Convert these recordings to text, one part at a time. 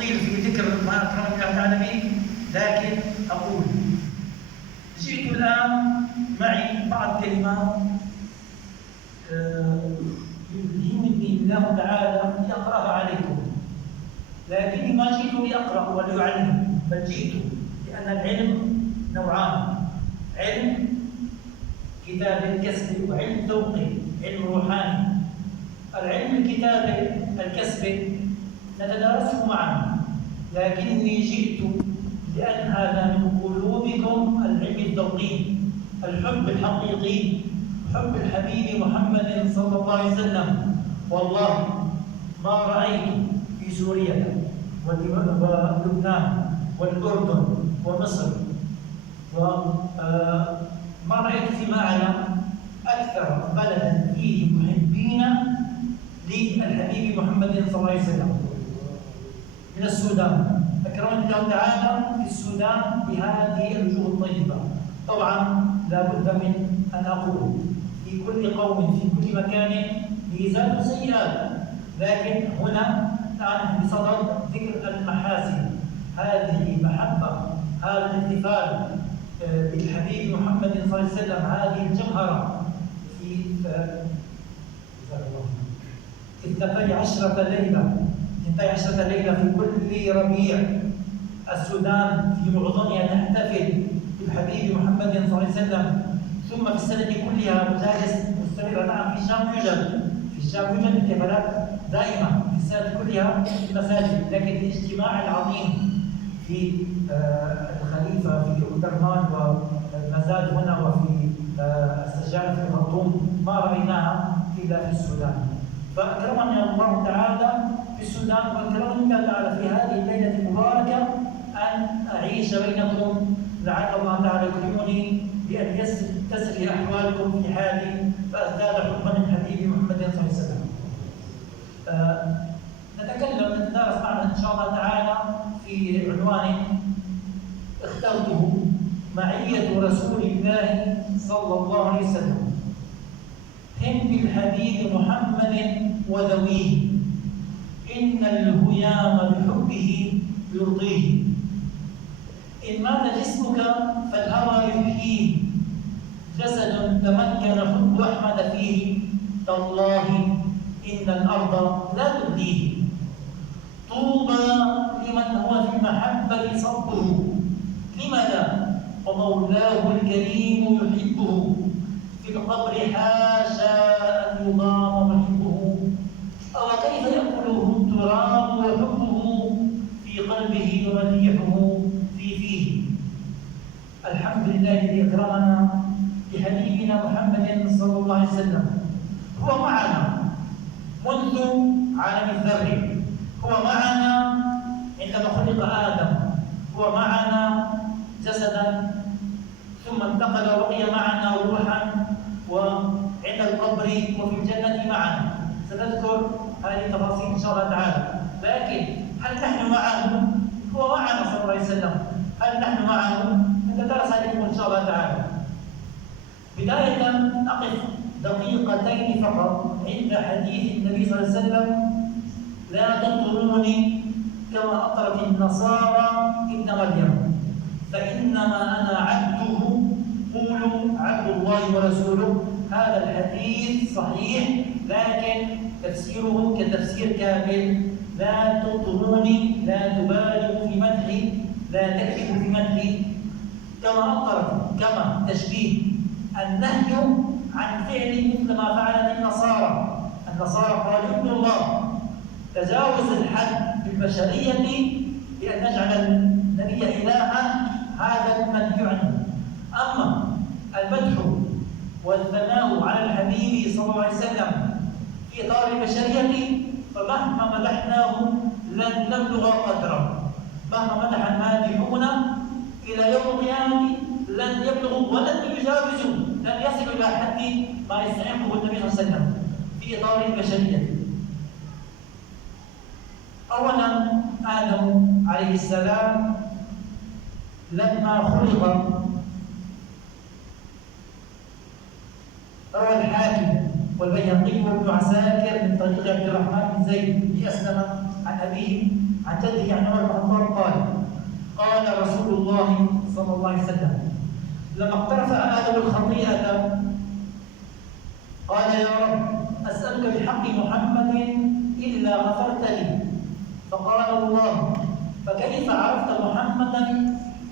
أطيل في ذكر ما أكرمني الله تعالى به، لكن أقول جئت الآن معي بعض كلمات يلهمني الله تعالى لأقرأها عليكم، لكني ما جئت لأقرأ ولأعلم، بل جئت لأن العلم نوعان: علم كتابي الكسبي وعلم ذوقي، علم روحاني. العلم الكتابي الكسبي نتدارسه معا، لكني جئت لأنهل من قلوبكم العلم الذوقي، الحب الحقيقي، حب الحبيب محمد صلى الله عليه وسلم. والله ما رأيت في سوريا ولبنان والأردن ومصر وما رأيت في معنا أكثر بلدا فيه محبين للحبيب محمد صلى الله عليه وسلم من السودان. أكرمني الله تعالى في السودان بهذه الوجوه الطيبة. طبعا لا بد من أن أقول في كل قوم في كل مكان ميزات وسيئات، لكن هنا نحن بصدد ذكر المحاسن. هذه محبة، هذا الاحتفال بالحبيب محمد صلى الله عليه وسلم، هذه الجمهرة في 12 ليلة في كل ربيع. السودان في معظمها تحتفل بالحبيب محمد صلى الله عليه وسلم، ثم في السنة كلها مجالس مستمرة. نعم، في الشام يوجد احتفالات دائمة في السنة كلها في المساجد، لكن الاجتماع العظيم في الخليفة في درمان والمزاد هنا وفي السجانة في الخرطوم ما رأيناها إلا في السودان. فأكرمني الله تعالى في السودان، وأكرمني الله تعالى في هذه الليلة المباركة أن أعيش بينكم، لعل الله تعالى يكرمني بأن تسري أحوالكم في حالي فأزداد حبا للحبيب محمد صلى الله عليه وسلم. نتدارس معنا إن شاء الله تعالى في عنوان اخترته: معية رسول الله صلى الله عليه وسلم، هم بالحبيب محمد وذويه، إن الهيام بحبه يرضيه، إن مات جسمك فالهوى يحييه، جسد تمكن حب أحمد فيه، تالله إن الأرض لا تبديه، طوبى لمن هو في المحبة صبه، لماذا ومولاه الكريم يحبه، في القبر حاشا أن يضام محبه، أو كيف يأكله التراب وحبه، في قلبه ومديحه في فيه. الحمد لله الذي أكرمنا بحبيبنا محمد صلى الله عليه وسلم. هو معنا منذ عالم الذر، هو معنا عندما خلق آدم، هو معنا جسدا، ثم انتقل وبقي معنا روحا، وعند القبر وفي الجنة معنا. سنذكر هذه التفاصيل إن شاء الله تعالى. لكن هل نحن معه؟ هو معنا صلى الله عليه وسلم. هل نحن معه؟ نتدرس عليكم إن شاء الله تعالى. بداية أقف دقيقتين فقط عند حديث النبي صلى الله عليه وسلم: لا تطروني كما أطرت النصارى ابن مريم، فإنما أنا عبده، قولوا عبد الله ورسوله. هذا الحديث صحيح، لكن تفسيره كتفسير كامل: لا تطروني، لا تبالغوا في مدحي، لا تكذبوا في مدحي. كما أطرت، كما تشبيه، النهي عن فعل مثل ما فعلت النصارى. النصارى قالوا ابن الله، تجاوز الحد بالبشرية بأن نجعل النبي إلها، هذا المنهي عنه. أما المدح والثناء على الحبيب صلى الله عليه وسلم في إطار البشرية، فمهما مدحناه لن نبلغ قدره. مهما مدح المادحون إلى يوم القيامة لن يبلغوا ولن يجاوزوا، لن يصلوا إلى حد ما يستحقه النبي صلى الله عليه وسلم في إطار البشرية. أولا، آدم عليه السلام لما خلق، روى الحاكم والبيهقي وابن عساكر من طريق عبد الرحمن بن زيد بن أسلم عن أبيه عن جده عن عمر بن الخطاب قال: قال رسول الله صلى الله عليه وسلم: لما اقترف آدم الخطيئة قال: يا رب، أسألك بحق محمد إلا غفرت لي. فقال الله: فكيف عرفت محمدا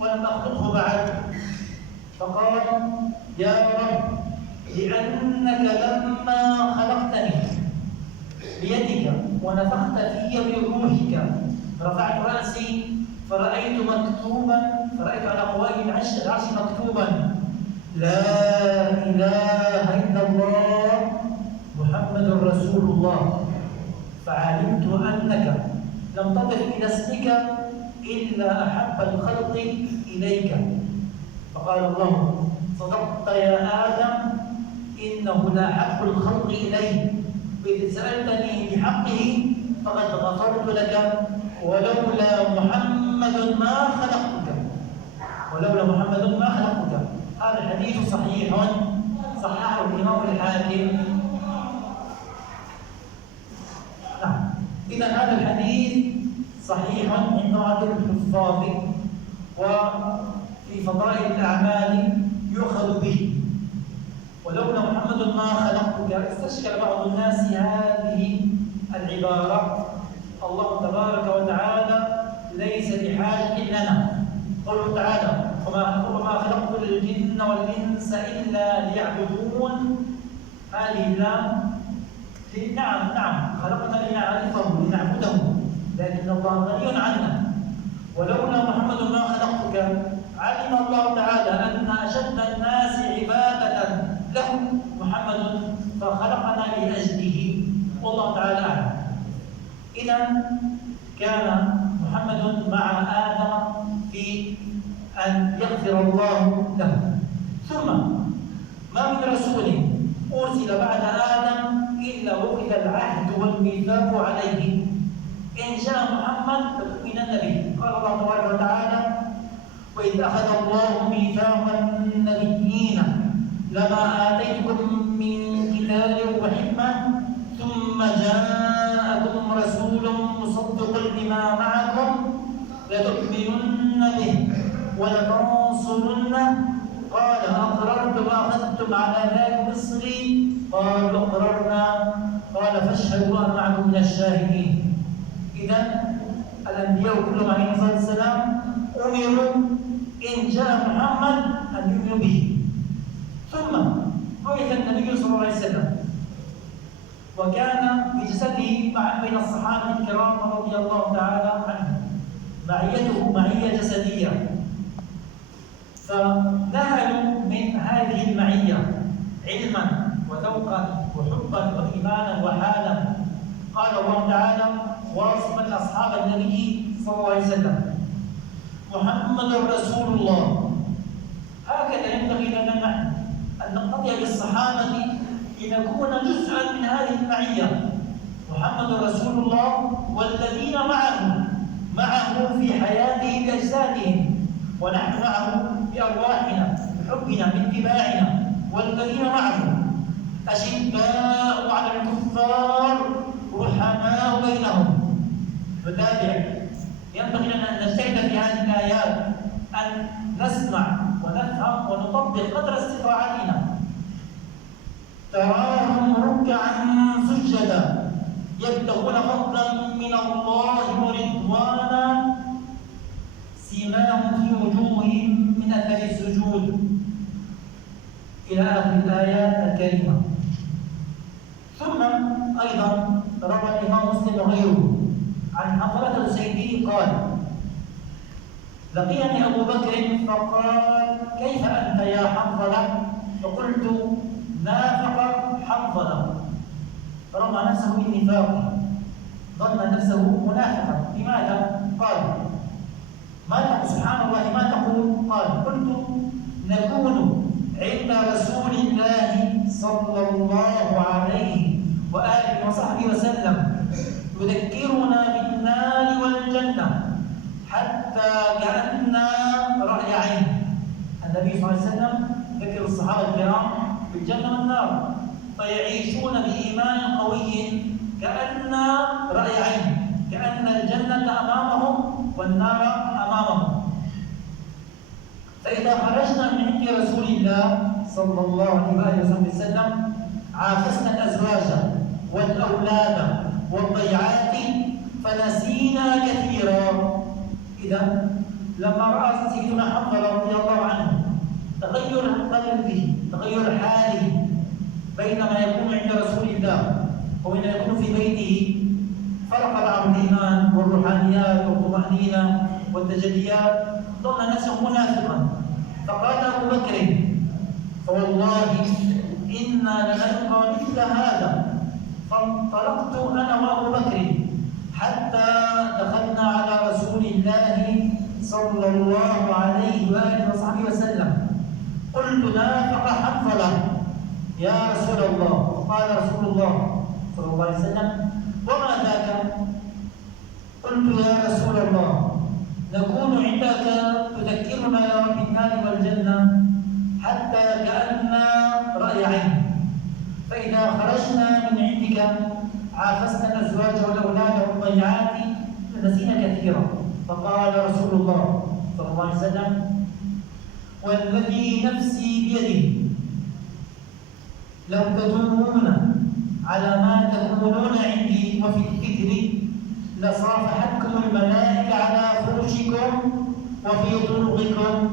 ولم أخلقه بعد؟ فقال: يا رب، لأنك لما خلقتني بيدك ونفخت في بروحك رفعت رأسي فرأيت على قوائم العرش مكتوبا: لا إله إلا الله محمد رسول الله. فعلمت أنك لم تضف إلى اسمك إلا أحب الخلق إليك. فقال الله: صدقت يا آدم، إنه لأحب الخلق إلي، وإذ سألتني بحقه فقد غفرت لك، ولولا محمد ما خلقتك. هذا الحديث صحيح صححه الإمام الحاكم. نعم، إذا هذا الحديث صحيح عند عدد الحفاظ، وفي فضائل الأعمال يؤخذ به. ولولا محمد ما خلقتك. استشكل بعض الناس هذه العبارة: الله تبارك وتعالى ليس بحاجة لنا. قوله تعالى: وما خلقت الجن والإنس إلا ليعبدون. هذه اللام نعم خلقنا لنعرفه لنعبده، لكن الله غني عنا. ولولا محمد ما خلقتك. علم الله تعالى أن أشد الناس عبادة له محمد، فخلقنا لأجله، والله تعالى أعلم. إذا كان محمد مع آدم في أن يغفر الله له. ثم ما من رسول أرسل بعد آدم إلا وأخذ العهد والميثاق عليه. إن شاء محمد لتؤمنن به. قال الله تبارك وتعالى: وإذ أخذ الله ميثاق النبيين لما آتيتكم من كتاب وحكمة ثم جاءكم رسول مصدق لما معكم لتؤمنن به ولتنصرنه. قال: أقررتم وأخذتم على ذلك مصري؟ قالوا: أقررنا. قال: فاشهدوا أنا معكم من الشاهدين. إذا الأنبياء كلهم عليهم الصلاة والسلام أمروا إن جاء محمد أن يؤمنوا به. ثم بعث النبي صلى الله عليه وسلم، وكان بجسده بين الصحابة الكرام رضي الله تعالى عنهم معيته معية جسدية، فنهلوا من هذه المعية علما وذوقا وحبا وإيمانا وحالا. قال الله تعالى واصفا أصحاب النبي صلى الله عليه وسلم: محمد رسول الله. هكذا ينبغي لنا نحن أن نقتدي بالصحابة لنكون جزءا من هذه المعية. محمد رسول الله والذين معه في حياته بأجسادهم، ونحن معه بأرواحنا بحبنا باتباعنا. والذين معه أشداء على الكفار رحماء بينهم. نتابع. ينبغي لنا أن نجتهد في هذه الآيات، أن نسمع ونفهم ونطبق قدر استطاعتنا. تراهم ركعا سجدا يبتغون فضلا من الله ورضوانا سيماهم في وجوههم من أثر السجود، إلى آخر الآيات الكريمة. ثم أيضا روى الإمام مسلم وغيره عن حنظلة الأسيدي قال: لقيني أبو بكر فقال: كيف أنت يا حنظلة؟ فقلت: نافق حنظلة. فرمى نفسه بالنفاق، ظن نفسه منافقا. لماذا؟ قال: ما تقول؟ سبحان الله، ما تقول؟ قال: قلت: نكون عند رسول الله صلى الله عليه وآله وصحبه وسلم يذكرنا بالنار والجنة حتى كأننا رأي عين. النبي صلى الله عليه وسلم ذكر الصحابة الكرام بالجنة والنار، فيعيشون بإيمان قوي كأن رأي عين. كأن الجنة أمامهم والنار أمامهم. فإذا خرجنا من عند رسول الله صلى الله عليه وسلم عافسنا الأزواج والأولاد والضيعات فنسينا كثيرا. إذا لما رأى سيدنا حنظلة رضي الله عنه تغير قلبه، تغير حاله بينما يكون عند رسول الله وبين يكون في بيته، فرق معه الإيمان والروحانيات والطمأنينة والتجليات، ظن نفسه منافقا. فقال أبو بكر: فوالله إنا لنلقى مثل هذا. فانطلقت أنا وأبو بكر حتى دخلنا على رسول الله صلى الله عليه وآله وصحبه وسلم. قلت: نافق حنظلة يا رسول الله. قال رسول الله صلى الله عليه وسلم: وما ذاك؟ قلت: يا رسول الله، نكون عندك تذكرنا بالنار والجنة حتى كأن رأي عين، فإذا خرجنا من عندك عافسنا الأزواج والأولاد والضيعات فنسينا كثيرا. فقال رسول الله صلى الله عليه وسلم: والذي نفسي بيده لو تدومون على ما تكونون عندي وفي الذكر لصافحتكم الملائكة على فرشكم وفي طرقكم،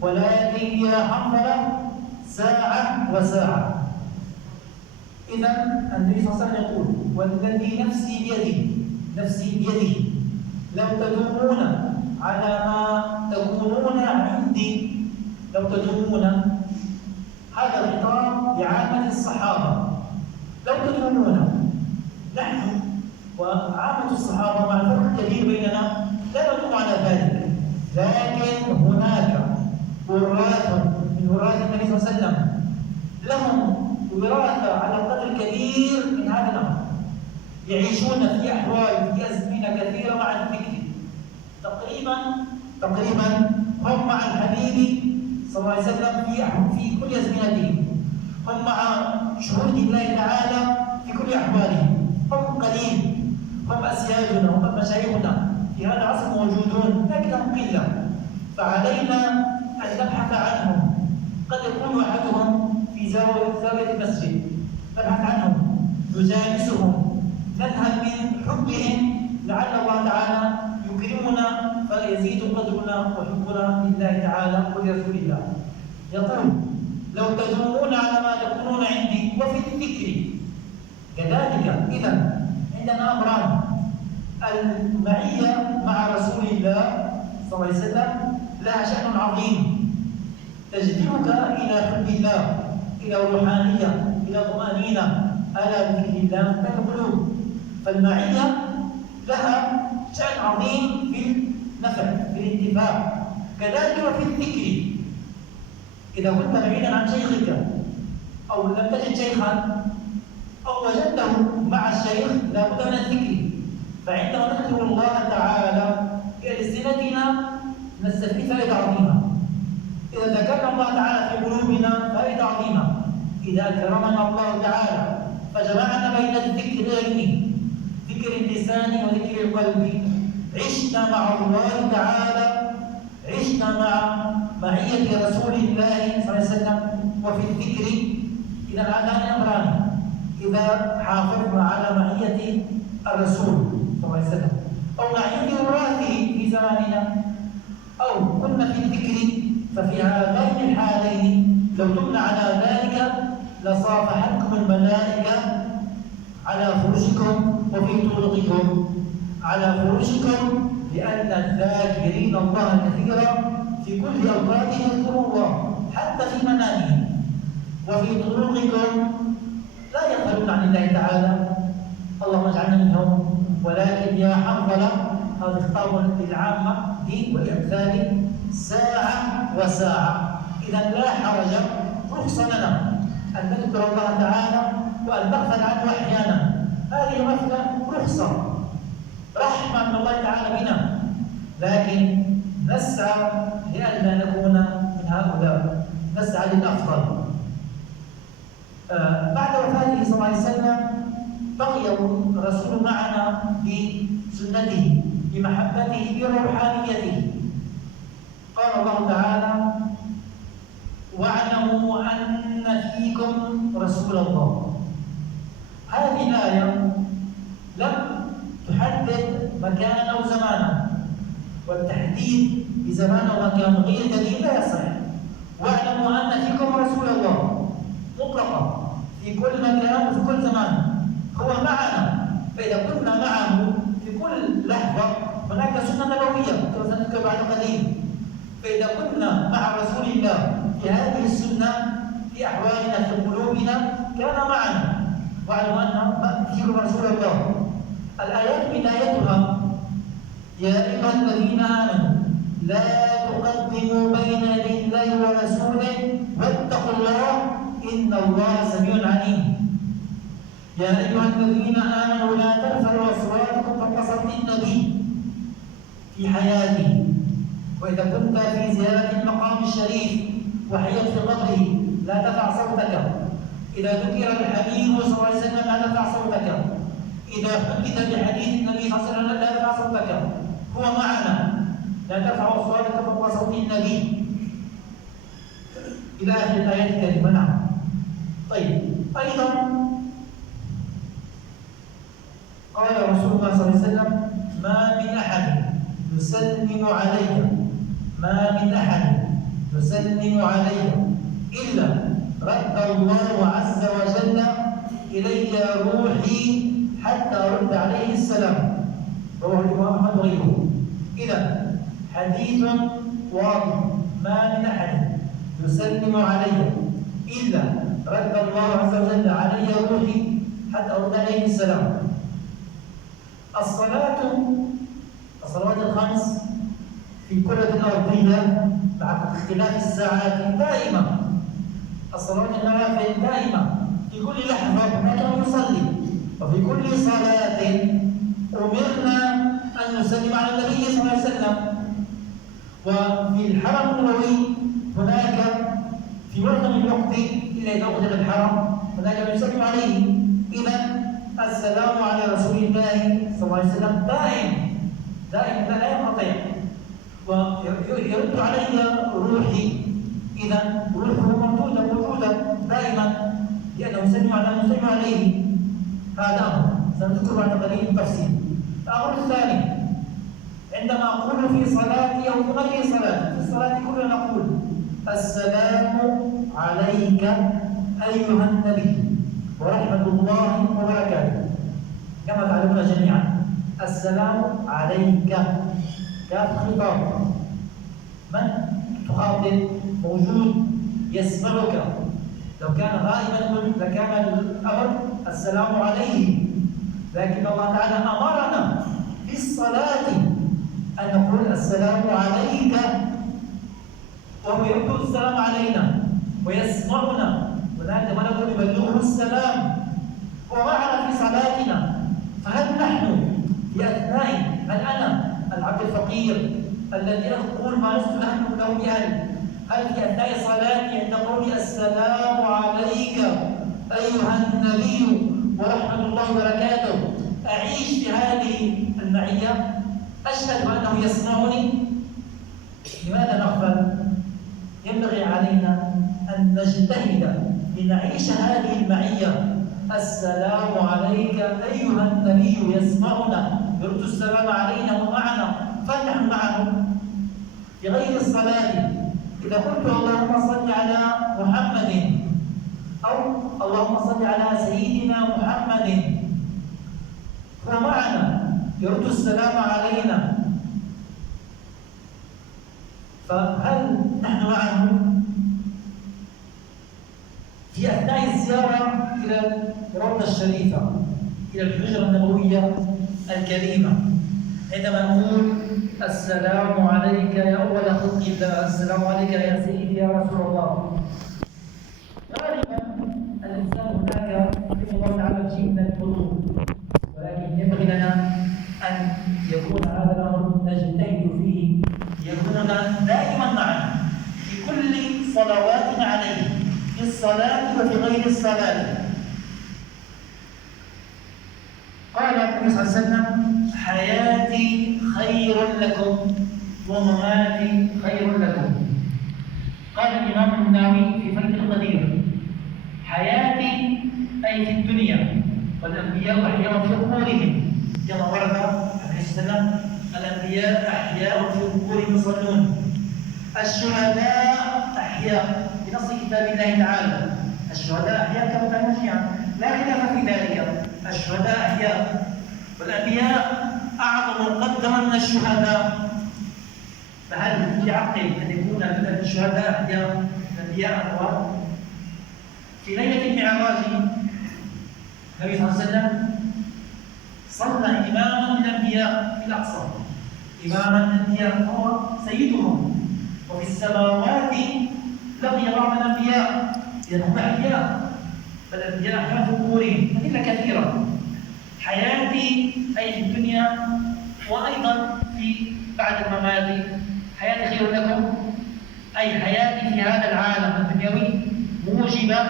ولكن يا حنظلة ساعة وساعة. إذا النبي صلى الله عليه وسلم يقول: والذي نفسي بيده، نفسي بيده لو تدومون على ما تكونون عندي، لو تدومون، هذا الخطاب لعامة الصحابة. لو تدومون، نحن وعامة الصحابة مع الفرق الكبير بيننا لا ندوم على ذلك، لكن هناك وراث من وراث النبي صلى الله عليه وسلم لهم وراثة على قدر كبير من هذا الأمر، يعيشون في أحوال في أزمنة كثيرة مع الذكر، تقريبا هم مع الحبيب صلى الله عليه وسلم في كل أزمنتهم، هم مع شهود الله تعالى في كل أحوالهم، هم قليل، هم أسيادنا، هم مشايخنا في هذا العصر موجودون لكنهم قلة، فعلينا أن نبحث عنهم. قد يكون أحدهم في زاوية المسجد، نبحث عنهم، نجالسهم، نذهب من حبهم، لعل الله تعالى يكرمنا فيزيد قدرنا وحبنا لله تعالى ولرسول الله. يقول: لو تدومون على ما تكونون عندي وفي الذكر كذلك. إذا عندنا أمران: المعية مع رسول الله صلى الله عليه وسلم لها شأن عظيم، تجذبك إلى حب الله، إلى روحانية، إلى طمأنينة، ألا بذكر الله في القلوب. فالمعية لها شأن عظيم في النفع، في الانتفاع. كذلك وفي الذكر، إذا كنت بعيدا عن شيخك أو لم تجد شيخا أو وجدته مع الشيخ لابد من الذكر. فعندما نذكر الله تعالى بألسنتنا نستفيد فائدة عظيمة. إذا ذكرنا الله تعالى في قلوبنا فائدة عظيمة. إذا أكرمنا الله تعالى فجمعنا بين الذكرين، ذكر اللسان وذكر القلب، عشنا مع الله تعالى، عشنا مع معية رسول الله صلى الله عليه وسلم وفي الذكر. إذا هذان أمران: إذا حافظنا على معية الرسول صلى الله عليه وسلم أو معية وراثه في زماننا أو كنا في الذكر، ففي هذين الحالين لو تمنى على ذلك لصافحتكم الملائكة على فرشكم وفي طرقكم. على فرشكم لأن الذاكرين الله كثيرا في كل أوقاتهم يذكروا الله حتى في منامهم، وفي طرقكم لا يغفلون عن الله تعالى، اللهم اجعلنا منهم. ولكن يا حنظلة، هذا خطاب للعامة دين والإمثال، ساعة وساعة. إذا لا حرج، رخصة لنا أن نذكر الله تعالى وأن نغفل عنه أحيانا. هذه الغفلة رخصة، رحمة من الله تعالى بنا، لكن نسعى لئلا نكون من هؤلاء، نسعى للأفضل. بعد وفاته صلى الله عليه وسلم بقي الرسول معنا سنته، بمحبته، بروحانيته. قال الله تعالى: واعلموا أن فيكم رسول الله. هذه الآية لم تحدد مكانا أو زمانا، والتحديد بزمان ومكان غير دليل لا يصح. واعلموا أن فيكم رسول الله مطلقا في كل مكان وفي كل زمان، هو معنا. فإذا كنا معه في كل لحظة هناك سنة نبوية كما سنذكر بعد قليل. فإذا كنا مع رسول الله في هذه السنة في أحوالنا في قلوبنا كان معنا. واعلموا أن فيكم رسول الله. الآيات بدايتها: يا أيها الذين آمنوا لا تقدموا بين يدي الله ورسوله واتقوا الله إن الله سميع عليم. يا أيها الذين آمنوا لا ترفعوا أصواتكم فوق صوت النبي في حياته، وإذا كنت في زيارة المقام الشريف وحيت في قبره لا ترفع صوتك. إذا ذكر الحبيب صلى الله عليه وسلم لا ترفع صوتك. إذا حدث بحديث النبي صلى الله عليه وسلم لا ترفع صوتك. هو معنا، لا ترفعوا أصواتك فوق صوت النبي إلى آخر الآيات الكريمة. نعم. طيب، أيضا قال رسول الله صلى الله عليه وسلم: ما من أحد يسلم علي، ما من أحد يسلم علي إلا رد الله عز وجل إلي روحي حتى أرد عليه السلام. رواه الإمام أحمد وغيره. إذا حديث واضح: ما من أحد يسلم علي إلا رد الله عز وجل علي روحي حتى أرد عليه السلام. الصلوات الخمس في الكرة الأرضية مع اختلاف الساعات دائمة. الصلوات النوافل دائمة في كل لحظة نحن نصلي، وفي كل صلاة أمرنا أن نسلم على النبي صلى الله عليه وسلم. وفي الحرم النبوي هناك في معظم الوقت إلا إذا أغلق الحرم هناك من يسلم عليه. إذا السلام على رسول الله صلى الله عليه وسلم دائم لا ينقطع، ويرد علي روحي. إذا روحه موجودة دائما لأنه يسلم عليه. هذا أمر سنذكر بعد قليل بالتفصيل. الأمر الثاني: عندما أقول في صلاتي أو في غير صلاتي، في الصلاة كلنا نقول: السلام عليك أيها النبي ورحمة الله وبركاته. كما تعلمون جميعا السلام عليك كاف خطاب، من تخاطب موجود يسمعك. لو كان غائبا لكان الأمر السلام عليه، لكن الله تعالى أمرنا في الصلاة أن نقول السلام عليك، وهو يرد السلام علينا ويسمعنا، هناك ملك يبلغه السلام ومعنا في صلاتنا. فهل نحن في أثناء هل أنا العبد الفقير الذي أقول ما لست له بأهل، هل في أثناء صلاتي عند قولي السلام عليك أيها النبي ورحمة الله وبركاته أعيش بهذه المعية؟ أشهد أنه يسمعني؟ لماذا نغفل؟ ينبغي علينا أن نجتهد لنعيش هذه المعية. السلام عليك أيها النبي يسمعنا، يرد السلام علينا ومعنا، فنحن معه. في غير الصلاة إذا قلت اللهم صل على محمد أو اللهم صل على سيدنا محمد، هو معنا يرد السلام علينا، فهل نحن معه؟ في أثناء الزيارة إلى الروضة الشريفة، إلى الحجرة النبوية الكريمة، عندما نقول السلام عليك يا أول خلق الله، السلام عليك يا سيدي يا رسول الله، غالبا الإنسان هناك في الله تعالى شيء من الحضور، ولكن ينبغي لنا أن يكون هذا الأمر نجتهد فيه، يكون دائما معنا في كل صلواتنا عليه، في الصلاة وفي غير الصلاة. قال النبي صلى الله عليه وسلم: حياتي ومماتي خير لكم. قال الإمام النووي في فتح القدير: حياتي أي في الدنيا، والأنبياء أحياء في قبورهم، كما ورد عليه السلام: الأنبياء أحياء في قبورهم يصلون. الشهداء أحياء بنص كتاب الله تعالى. الشهداء أحياء كما تعلمون شيئا، لا خلاف في ذلك. الشهداء أحياء، والأنبياء أعظم مقدما من الشهداء. فهل يعقل أن يكون الشهداء أحياء الأنبياء أموات؟ في ليلة المعراج النبي صلى الله عليه وسلم صلى إماما للأنبياء في الأقصى، إماما للأنبياء هو سيدهم. وفي السماوات لقي بعض الأنبياء لأنهم أحياء، فالأنبياء أحياء في قبورهم. أدلة كثيرة. حياتي أي في الدنيا، وأيضا في بعد الممات. حياتي خير لكم أي حياتي في هذا العالم الدنيوي موجبة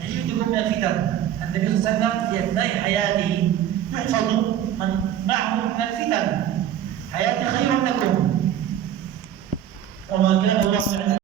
عيدكم من الفتن. النبي صلى الله عليه وسلم في أثناء حياته يحفظ من معه من الفتن،